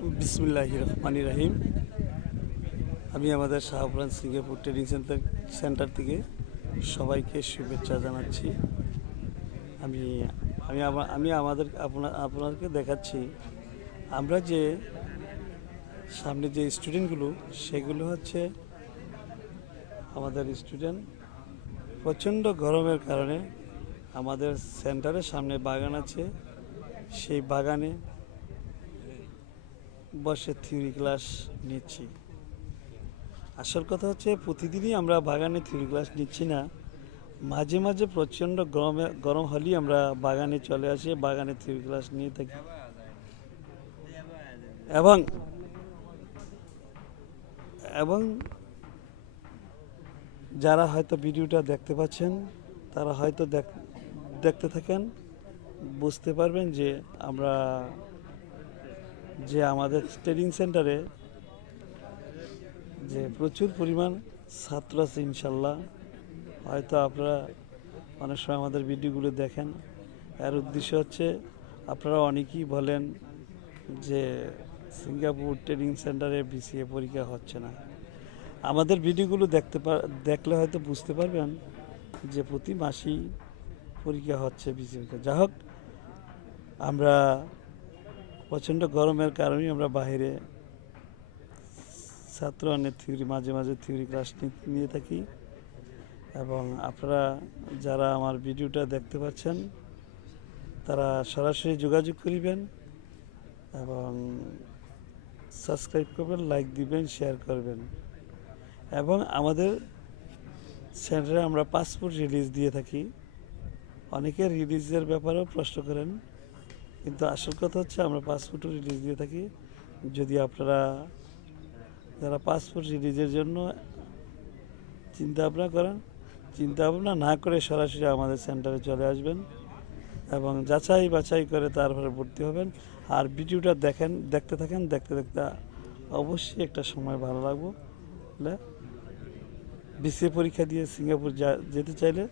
বিসমুল্লাহ রহমান রাহিম। আমি আমাদের Shahporan Singapore training centre centre থেকে সবাইকে শুভেচ্ছা জানাচ্ছি। আমি আমি আমি আমাদের আপনার আপনাদেরকে দেখাচ্ছি। আমরা যে সামনে যে স্টুডেন্টগুলো, সেগুলো হচ্ছে আমাদের স্টুডেন্ট। প্রচণ্ড গরমের কারণে আমাদের সেন্টারের সামনে বাগান আছে। সেই বাগানে বসে থিওরি ক্লাস নিচ্ছি। আসল কথা হচ্ছে, প্রতিদিনই আমরা বাগানে থিওরি ক্লাস নিচ্ছি না। মাঝে মাঝে প্রচণ্ড গরমে, গরম হলেই আমরা বাগানে চলে আসি, বাগানে থিওরি ক্লাস নিয়ে থাকি। এবং এবং যারা হয়তো ভিডিওটা দেখতে পাচ্ছেন, তারা হয়তো দেখ- দেখতে থাকেন, বুঝতে পারবেন যে আমরা যে আমাদের ট্রেনিং সেন্টারে যে প্রচুর পরিমাণ ছাত্র আছে ইনশাল্লাহ। হয়তো আপনারা অনেক সময় আমাদের ভিডিওগুলো দেখেন। এর উদ্দেশ্য হচ্ছে আপনারা অনেকেই বলেন যে সিঙ্গাপুর ট্রেনিং সেন্টারে বিসিএ পরীক্ষা হচ্ছে না। আমাদের ভিডিওগুলো দেখতে দেখলে হয়তো বুঝতে পারবেন যে প্রতি মাসেই পরীক্ষা হচ্ছে বিসিএ যা হোক, আমরা প্রচণ্ড গরমের কারণেই আমরা বাইরে ছাত্র অনেক থিওরি, মাঝে মাঝে থিওরি ক্লাস নিয়ে থাকি। এবং আপনারা যারা আমার ভিডিওটা দেখতে পাচ্ছেন, তারা সরাসরি যোগাযোগ করিবেন এবং সাবস্ক্রাইব করবেন, লাইক দিবেন, শেয়ার করবেন। এবং আমাদের সেন্টারে আমরা পাসপোর্ট রিলিজ দিয়ে থাকি। অনেকে রিলিজের ব্যাপারেও প্রশ্ন করেন। কিন্তু আসল কথা হচ্ছে আমরা পাসপোর্টও রিলিজ দিয়ে থাকি। যদি আপনারা, যারা পাসপোর্ট রিলিজের জন্য চিন্তা ভাবনা করেন, চিন্তা ভাবনা না করে সরাসরি আমাদের সেন্টারে চলে আসবেন এবং যাচাই বাছাই করে তারপরে ভর্তি হবেন। আর ভিডিওটা দেখেন, দেখতে থাকেন, দেখতে দেখতে অবশ্যই একটা সময় ভালো লাগবো। বিসিএ পরীক্ষা দিয়ে সিঙ্গাপুর যেতে চাইলে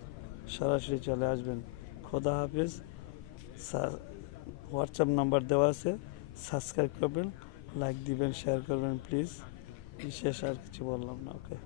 সরাসরি চলে আসবেন। খোদা হাফেজ হোয়াটসঅ্যাপ নাম্বার দেওয়া আছে, সাবস্ক্রাইব করবেন, লাইক দিবেন শেয়ার করবেন প্লিজ শেষ আর কিছু বললাম না ওকে